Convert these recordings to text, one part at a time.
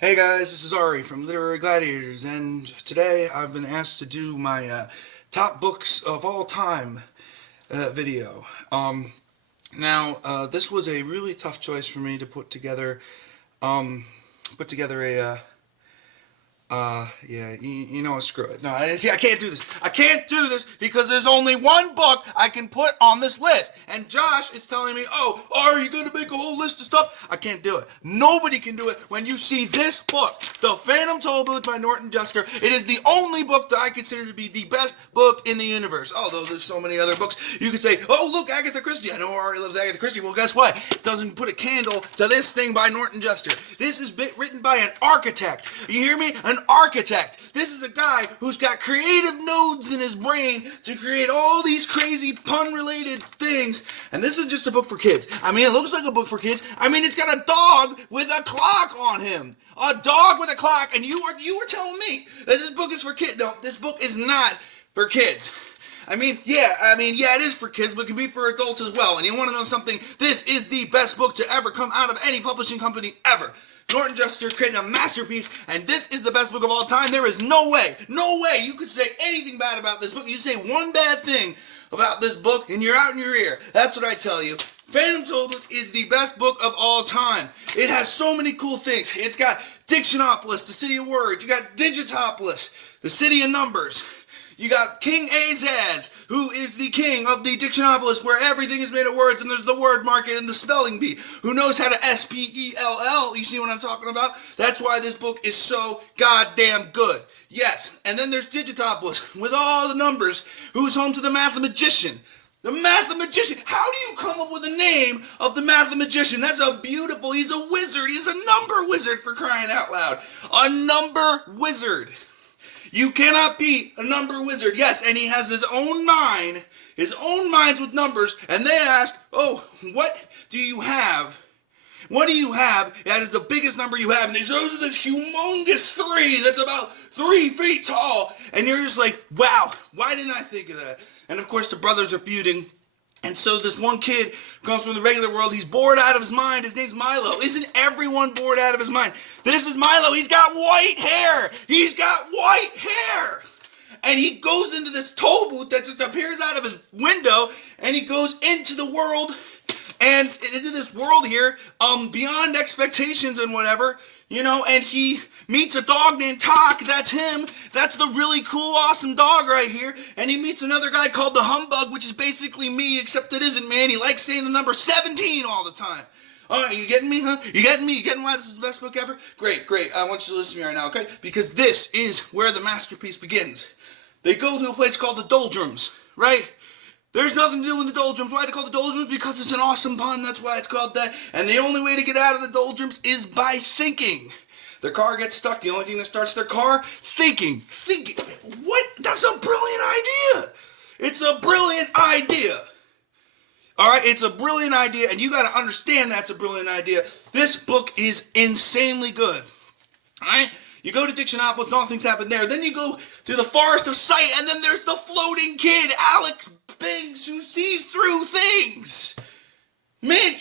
Hey guys, this is Ari from Literary Gladiators, and today I've been asked to do my top books of all time video. This was a really tough choice for me to put together. You know what, screw it. No, see, I can't do this. I can't do this because there's only one book I can put on this list. And Josh is telling me, oh, are you going to make a whole list of stuff? I can't do it. Nobody can do it. When you see this book, The Phantom Tollbooth by Norton Juster, it is the only book that I consider to be the best book in the universe. Although there's so many other books. You could say, oh, look, Agatha Christie. I know Ari loves Agatha Christie. Well, guess what? It doesn't put a candle to this thing by Norton Juster. This is written by an architect. You hear me? An architect. This is a guy who's got creative nodes in his brain to create all these crazy pun-related things. And this is just a book for kids. I mean, it looks like a book for kids. I mean, it's got a dog with a clock on him. A dog with a clock. And you were telling me that this book is for kids. No, this book is not for kids. It is for kids, but it can be for adults as well. And you want to know something? This is the best book to ever come out of any publishing company ever. Norton Juster created a masterpiece, and this is the best book of all time. There is no way you could say anything bad about this book. You say one bad thing about this book, and you're out in your ear. That's what I tell you. Phantom Tollbooth is the best book of all time. It has so many cool things. It's got Dictionopolis, the city of words. You got Digitopolis, the city of numbers. You got King Azaz, who is the king of the Dictionopolis, where everything is made of words, and there's the word market and the spelling bee, who knows how to spell. You see what I'm talking about? That's why this book is so goddamn good. Yes, and then there's Digitopolis, with all the numbers, who's home to the Mathemagician. The Mathemagician. How do you come up with a name of the Mathemagician? That's a beautiful, he's a wizard. He's a number wizard, for crying out loud. A number wizard. You cannot be a number wizard. Yes, and he has his own minds with numbers, and they ask, oh, what do you have? What do you have that is the biggest number you have? And they show this humongous 3 that's about 3 feet tall. And you're just like, wow, why didn't I think of that? And of course, the brothers are feuding. And so this one kid comes from the regular world. He's bored out of his mind. His name's Milo. Isn't everyone bored out of his mind? This is Milo. He's got white hair. He's got white hair. And he goes into this toll booth that just appears out of his window. And he goes into the world. And into this world here, beyond expectations and whatever, you know, and he meets a dog named Talk. That's him. That's the really cool, awesome dog right here. And he meets another guy called the Humbug, which is basically me, except it isn't, man. He likes saying the number 17 all the time. All right, you getting me, huh? You getting me? You getting why this is the best book ever? Great. I want you to listen to me right now, okay? Because this is where the masterpiece begins. They go to a place called the Doldrums, right? There's nothing to do in the Doldrums. Why they call it the Doldrums? Because it's an awesome pun. That's why it's called that. And the only way to get out of the Doldrums is by thinking. Their car gets stuck. The only thing that starts their car? Thinking. What? That's a brilliant idea. It's a brilliant idea. All right? It's a brilliant idea, and you got to understand that's a brilliant idea. This book is insanely good. All right? You go to Dictionopolis, nothing's happened there. Then you go to the Forest of Sight, and then there's the floating kid, Alex Biggs, who sees through things. Man,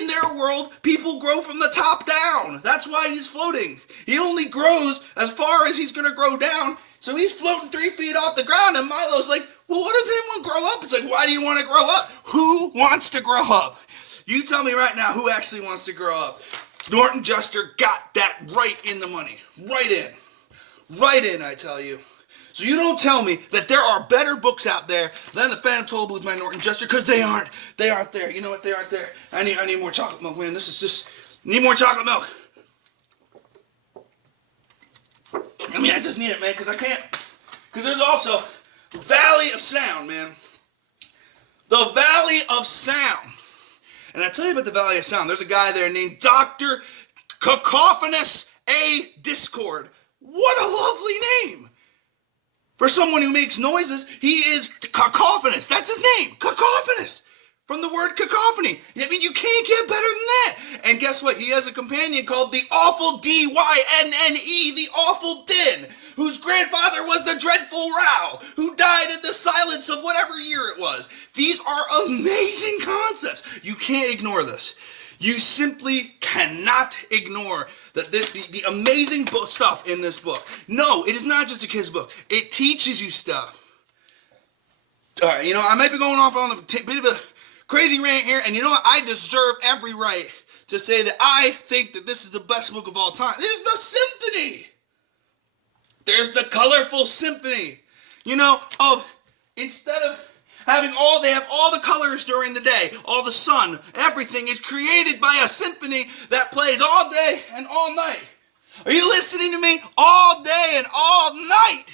in their world, people grow from the top down. That's why he's floating. He only grows as far as he's going to grow down. So he's floating 3 feet off the ground, and Milo's like, well, what does anyone grow up? It's like, why do you want to grow up? Who wants to grow up? You tell me right now who actually wants to grow up. Norton Juster got that right in the money. Right in, I tell you. So you don't tell me that there are better books out there than The Phantom Tollbooth by Norton Juster, because they aren't. They aren't there. You know what? They aren't there. I need more chocolate milk, man. Need more chocolate milk. I just need it, man, because I can't. Because there's also Valley of Sound, man. The Valley of Sound. And I tell you about the Valley of Sound. There's a guy there named Dr. Cacophonous A. Discord. What a lovely name. For someone who makes noises, he is cacophonous. That's his name, cacophonous. From the word cacophony. I mean, you can't get better than that. And guess what? He has a companion called the Awful D-Y-N-N-E, the Awful Din, whose grandfather was the Dreadful Row, who died in the silence of whatever year it was. These are amazing concepts. You can't ignore this. You simply cannot ignore the amazing stuff in this book. No, it is not just a kid's book. It teaches you stuff. All right, I might be going off on a bit of a crazy rant here, and you know what? I deserve every right to say that I think that this is the best book of all time. This is the symphony. There's the colorful symphony, instead of they have all the colors during the day, all the sun, everything is created by a symphony that plays all day and all night. Are you listening to me? All day and all night.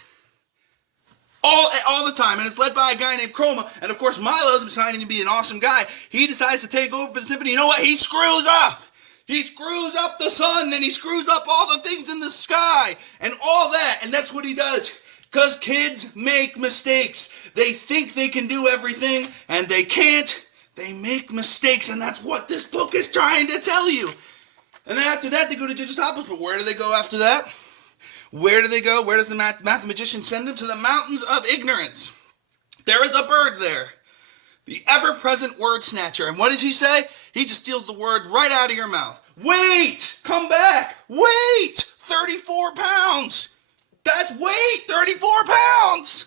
All the time, and it's led by a guy named Chroma, and of course Milo, deciding to be an awesome guy, he decides to take over the symphony. You know what? He screws up. He screws up the sun, and he screws up all the things in the sky, and all that, and that's what he does. Because kids make mistakes. They think they can do everything, and they can't. They make mistakes, and that's what this book is trying to tell you. And then after that, they go to Digitopus, but where do they go after that? Where do they go? Where does the mathematician send them? To the mountains of ignorance. There is a bird there. The ever-present word snatcher. And what does he say? He just steals the word right out of your mouth. Wait! Come back! Wait! 34 pounds! That's weight! 34 pounds!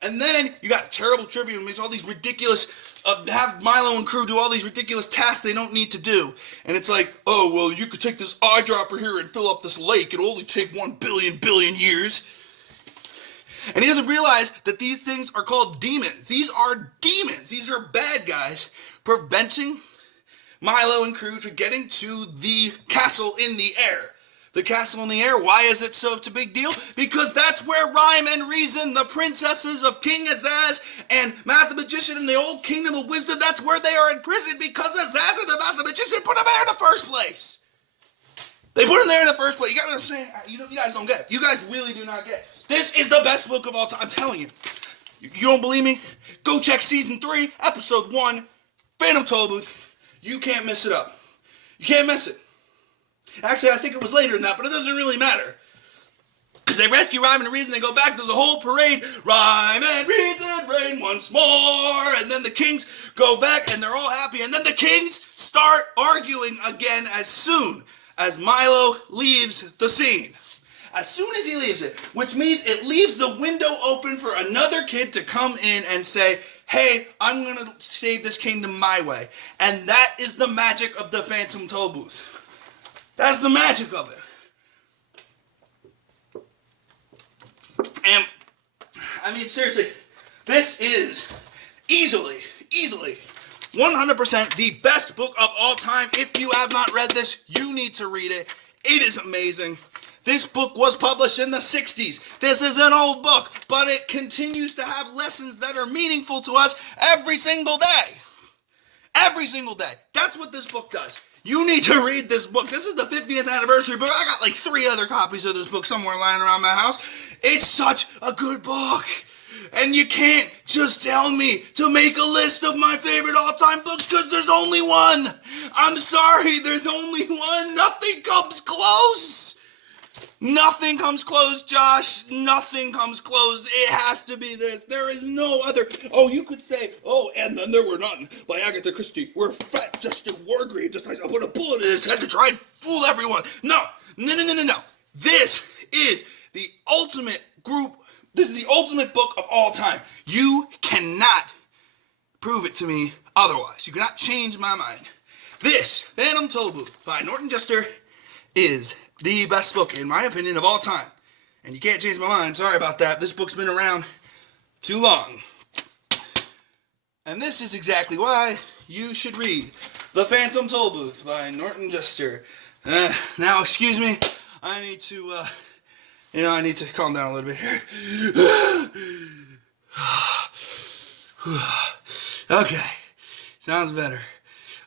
And then you got terrible trivia and makes all these ridiculous, have Milo and crew do all these ridiculous tasks they don't need to do. And it's like, oh, well, you could take this eyedropper here and fill up this lake. It'll only take 1 billion years. And he doesn't realize that these things are called demons. These are demons. These are bad guys preventing Milo and crew from getting to the castle in the air. The castle in the air, why is it such a big deal? Because that's where Rhyme and Reason, the princesses of King Azaz and Mathematician and the old kingdom of wisdom, that's where they are in prison because Azaz and the Mathematician put them there in the first place. They put them there in the first place. You guys understand? You guys don't get it. You guys really do not get it. This is the best book of all time. I'm telling you. You don't believe me? Go check season 3, episode 1, Phantom Tollbooth. You can't miss it up. You can't miss it. Actually, I think it was later than that, but it doesn't really matter. Because they rescue Rhyme and Reason, they go back, there's a whole parade. Rhyme and Reason reign once more. And then the kings go back, and they're all happy. And then the kings start arguing again as soon as Milo leaves the scene. As soon as he leaves it, which means it leaves the window open for another kid to come in and say, hey, I'm going to save this kingdom my way. And that is the magic of the Phantom Tollbooth. That's the magic of it. And, I mean, seriously, this is easily, 100% the best book of all time. If you have not read this, you need to read it. It is amazing. This book was published in the 60s. This is an old book, but it continues to have lessons that are meaningful to us every single day. Every single day. That's what this book does. You need to read this book. This is the 50th anniversary book. I got like 3 other copies of this book somewhere lying around my house. It's such a good book. And you can't just tell me to make a list of my favorite all-time books because there's only one. I'm sorry, there's only one. Nothing comes close. Nothing comes close, Josh. Nothing comes close. It has to be this. There is no other. Oh, you could say, oh, and then there were none by Agatha Christine, where Fat Justin Wargrave just I put a bullet in his head to try and fool everyone. No. This is the ultimate group. This is the ultimate book of all time. You cannot prove it to me otherwise. You cannot change my mind. This, Phantom Tollbooth by Norton Juster, is the best book, in my opinion, of all time. And you can't change my mind. Sorry about that. This book's been around too long. And this is exactly why you should read The Phantom Tollbooth by Norton Juster. Now, excuse me. I need to calm down a little bit here. Okay. Sounds better.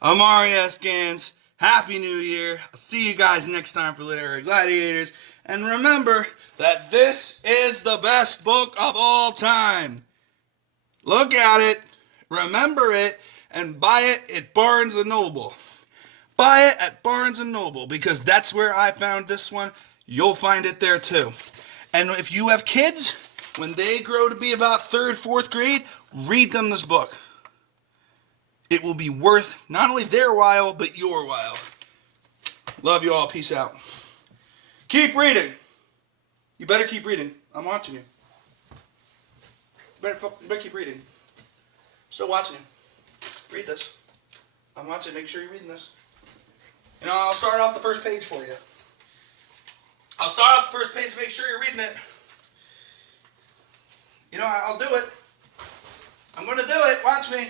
I'm R.E.S. Gans. Happy New Year. I'll see you guys next time for Literary Gladiators. And remember that this is the best book of all time. Look at it, remember it, and buy it at Barnes & Noble. Buy it at Barnes & Noble because that's where I found this one. You'll find it there too. And if you have kids, when they grow to be about 3rd, 4th grade, read them this book. It will be worth not only their while, but your while. Love you all. Peace out. Keep reading. You better keep reading. I'm watching you. You better keep reading. Still watching you. Read this. I'm watching. Make sure you're reading this. You know, I'll start off the first page for you. I'll start off the first page to make sure you're reading it. You know, I'll do it. I'm going to do it. Watch me.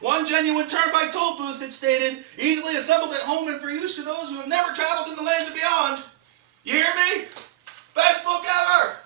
One genuine turnpike toll booth, it stated, easily assembled at home and for use to those who have never traveled in the lands of beyond. You hear me? Best book ever!